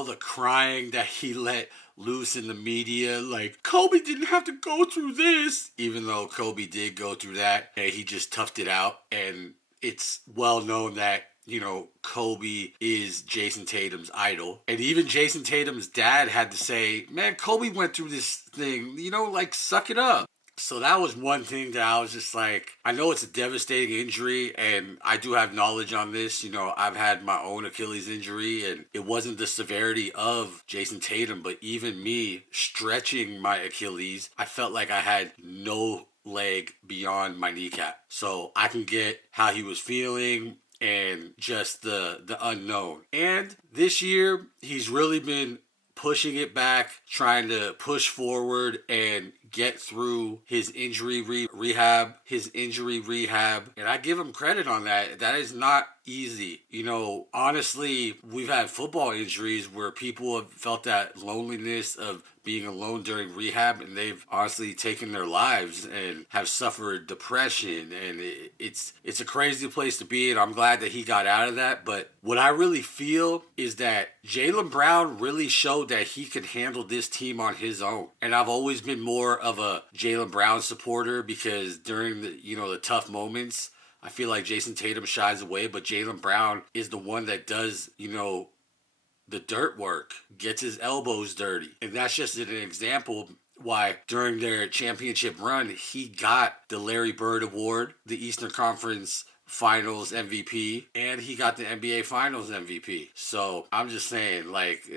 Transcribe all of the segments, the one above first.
all the crying that he let loose in the media, like, Kobe didn't have to go through this, even though Kobe did go through that, and he just toughed it out. And it's well known that, Kobe is Jayson Tatum's idol. And even Jayson Tatum's dad had to say, man, Kobe went through this thing, like, suck it up. So that was one thing that I was just like, I know it's a devastating injury, and I do have knowledge on this. I've had my own Achilles injury, and it wasn't the severity of Jayson Tatum, but even me stretching my Achilles, I felt like I had no leg beyond my kneecap. So I can get how he was feeling and just the unknown. And this year, he's really been pushing it back, trying to push forward and get through his injury rehab. And I give him credit on that. That is not easy. Honestly, we've had football injuries where people have felt that loneliness of being alone during rehab, and they've honestly taken their lives and have suffered depression, and it's a crazy place to be, and I'm glad that he got out of that. But what I really feel is that Jaylen Brown really showed that he could handle this team on his own. And I've always been more of a Jaylen Brown supporter, because during the tough moments, I feel like Jayson Tatum shies away, but Jaylen Brown is the one that does, the dirt work, gets his elbows dirty. And that's just an example why during their championship run, he got the Larry Bird Award, the Eastern Conference Finals MVP, and he got the NBA Finals MVP. So I'm just saying, like,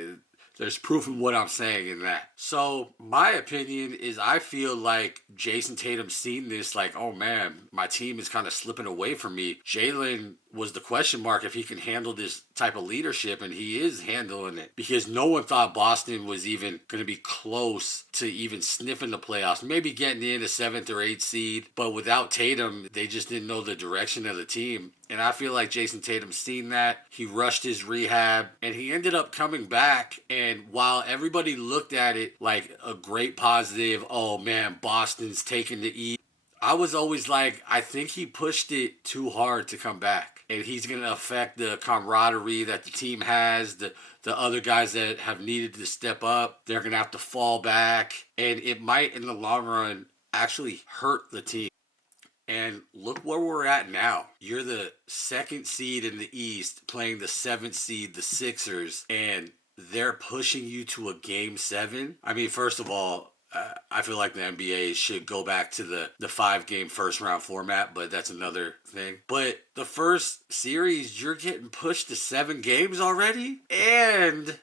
there's proof in what I'm saying in that. So my opinion is, I feel like Jayson Tatum's seen this, like, oh man, my team is kind of slipping away from me. Jaylen was the question mark if he can handle this type of leadership, and he is handling it, because no one thought Boston was even going to be close to even sniffing the playoffs, maybe getting in a 7th or 8th seed, but without Tatum, they just didn't know the direction of the team. And I feel like Jayson Tatum's seen that. He rushed his rehab, and he ended up coming back, and while everybody looked at it like a great positive, oh man, Boston's taking the E, I was always like, I think he pushed it too hard to come back. And he's going to affect the camaraderie that the team has, the other guys that have needed to step up. They're going to have to fall back. And it might, in the long run, actually hurt the team. And look where we're at now. You're the 2nd seed in the East playing the 7th seed, the Sixers, and they're pushing you to a Game 7. I mean, first of all, I feel like the NBA should go back to the 5-game first round format, but that's another thing. But the first series, you're getting pushed to 7 games already? And